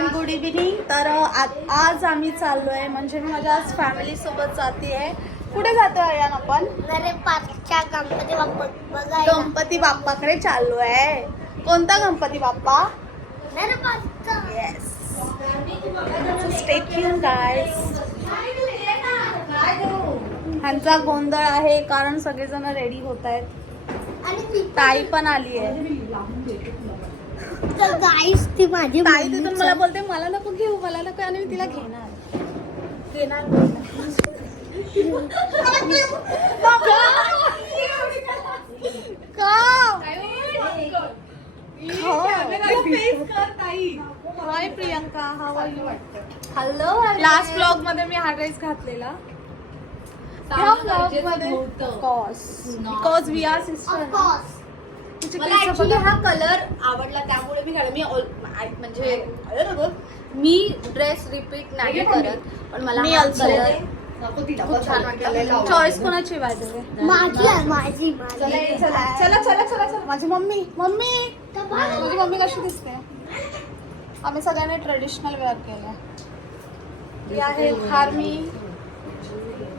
And good evening. तर आज आम्ही चाललोय, म्हणजे मी माझ्या आज फॅमिली सोबत जाते. कुठे जातोय अयान आपण? पार्कच्या गणपती बाप्पा बघायला. गणपती बाप्पाकडे चाललोय. कोणता Ganpati Bappa? Yes. Stay tune guys. ह्यांचा गोंधळ आहे कारण सगळेजण रेडी होत आहेत. ताई पण आली आहे. तर गाईस ती माझी ताई तिथून मला बोलते मला नको घेऊ, मला नको, आणि मी तिला घेणार. Hi Priyanka, how are you? Hello. Last blog मध्ये मी हा ड्रेस घातलेला. ह्या ब्लॉग मध्ये बिकॉज वी आर सिस्टर. मला ऍक्च्युली हा कलर आवडला त्यामुळे मी घातला. म्हणजे मी ड्रेस रिपीट नाही करत, पण मला मी हा also. कलर खूप छान वाटला. चॉईस कोणाची पाहिजे? माझी चला चला चला चला. माझी मम्मी. माझी मम्मी कशी दिसते? आम्ही सगळ्यांनी ट्रेडिशनल वेअर केलं. ही आहे हार्मी.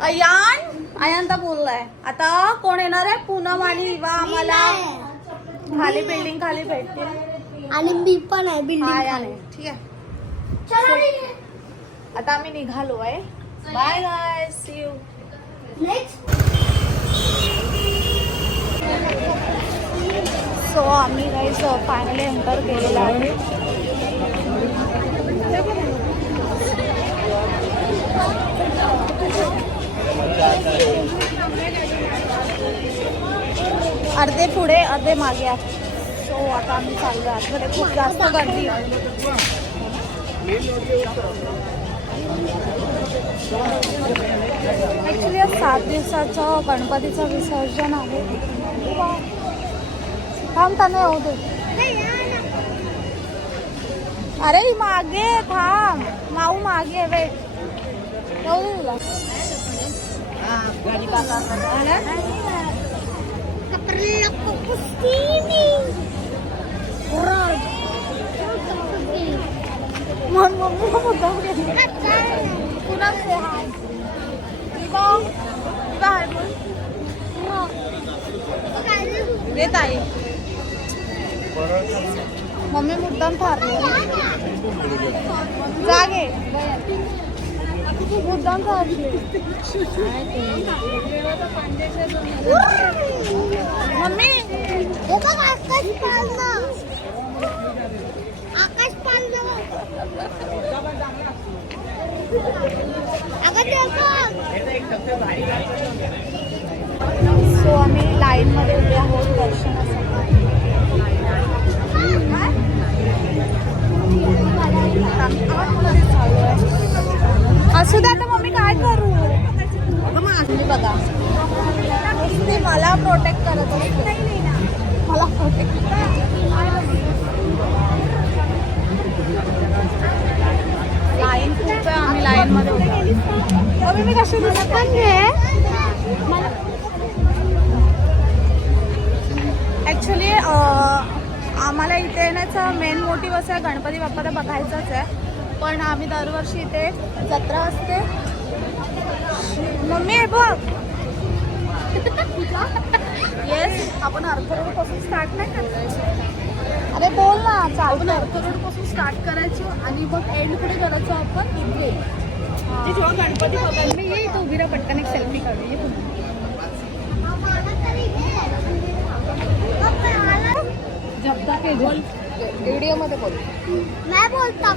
अयान तर बोललाय. आता कोण येणार आहे? पूनम आणि विवा आम्हाला खाली बिल्डिंग खाली भेटतील. आणि मी पण आहे हा याने. ठीक आहे. आता आम्ही निघालो आहे. Bye guys, see you. So आम्ही गाईज फायनली एंटर केलेला आहे. अर्धे पुढे अर्धे मागे आहे. सो आता आम्ही चाललो आतमध्ये. खूप जास्त गर्दी आहे. ॲक्च्युली आज 7 दिवसाचं गणपतीचं विसर्जन आहे. थांब त्यांना येऊ दे. अरे मागे थांब, माऊ मागे. वेट, येऊ दे तुला. पुन्हा से हाय. देत आहे मम्मी मुद्दाम फारली. जागे मुद्दाम फारली. मम्मी आकाश पाळणं. आकाश पाळणं. सो आम्ही लाईन मध्ये उभे आहोत दर्शनासाठी. असू द्या तर मम्मी काय करू? बघा ती मला प्रोटेक्ट करत असते. मला प्रोटेक्ट लाईन खूप आहे. आम्ही लाईन मध्ये उभे. मम्मी मी कशी दिसत ॲक्च्युली आम्हाला इथे येण्याचा मेन मोटिव्ह असं आहे गणपती बाप्पाला बघायचंच आहे. पण आम्ही दरवर्षी इथे जत्रा असते. मम्मी आहे बघ. येस, आपण अर्थ रोडपासून स्टार्ट नाही करायचं. अरे बोल ना. आपण अर्थ रोडपासून स्टार्ट करायचं आणि मग एंड कुठे करायचं आपण इथे. जेव्हा गणपती बघायला मी ये इथं उभी राहा, पटकन एक सेल्फी काढू. जब तक बोल व्हिडिओ मध्ये बोल. मैं बोलता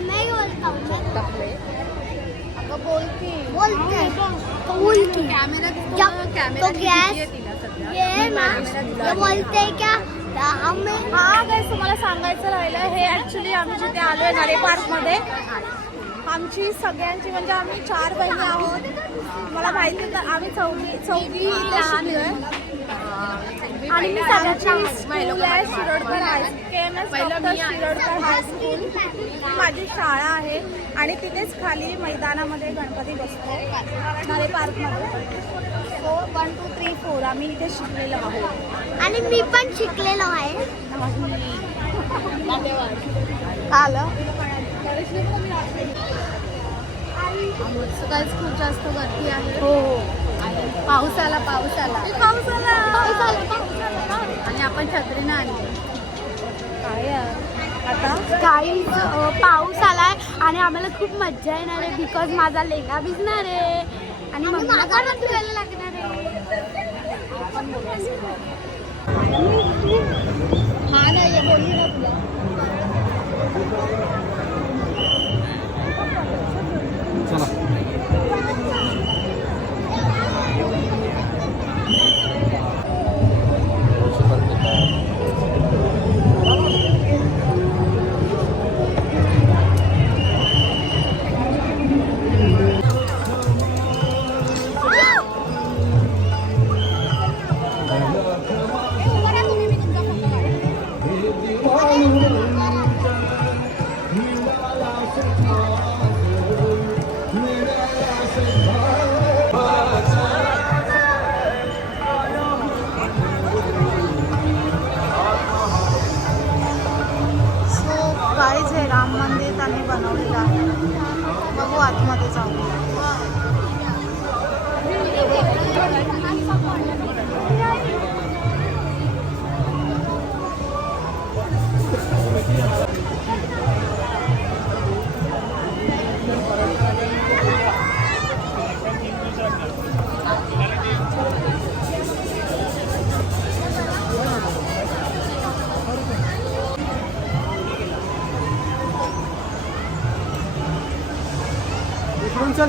अगं बोलती बोलती कॅमेरा तो गॅस ये ना ये बोलते क्या हमें. हा गाईस, तुम्हाला सांगायचं राहिलं. हे ॲक्च्युली आम्ही जिथे आलोय नरे पार्कमध्ये, आमची सगळ्यांची म्हणजे आम्ही 4 बहिणी आहोत. मला माहिती तर आम्ही चौघी लहान आहे. आणि मी सगळ्यांची स्कूल आहे शिरोडकर हायस्कूल. माझी शाळा आहे आणि तिथेच खाली मैदानामध्ये गणपती बसतो नरे पार्कमध्ये. सो 1 2 3 4 आम्ही इथे शिकलेलो आहोत. आणि मी पण शिकलेलो आहे. धन्यवाद. आलं सकाळीच खूप जास्त गर्दी आहे. हो हो पाऊस आला पाऊस आला पाऊस आला. पाऊस आला पाऊस आला आणि आपण छत्रीनं आली. काय यार आता काही पाऊस आलाय आणि आम्हाला खूप मज्जा येणार आहे बिकॉज माझा लेंगा भिजणार आहे आणि माझा पण धुवायला लागणार आहे. हा नाही बोलली ना तुला. काहीच आहे राम मंदिर त्यांनी बनवलेलं आहे. बघू आतमध्ये जाऊ.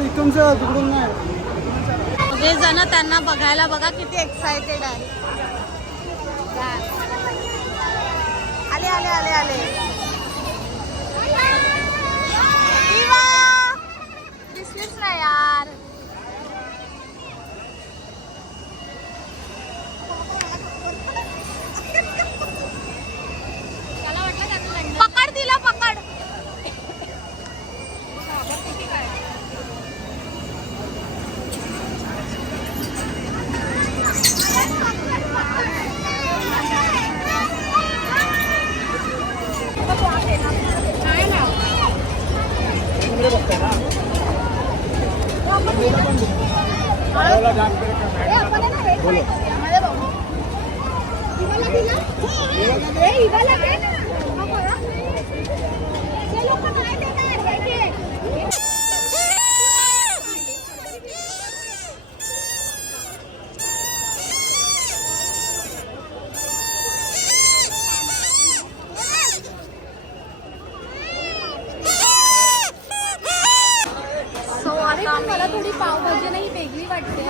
इकडून तिकडून नाही. सगळे जण त्यांना बघायला बघा किती एक्साइटेड आहे. आले आले आले आले. इवा! दिसलीच नाही यार. पकड तिला पकड. मला थोडी पावभाजी नाही वेगळी वाटते.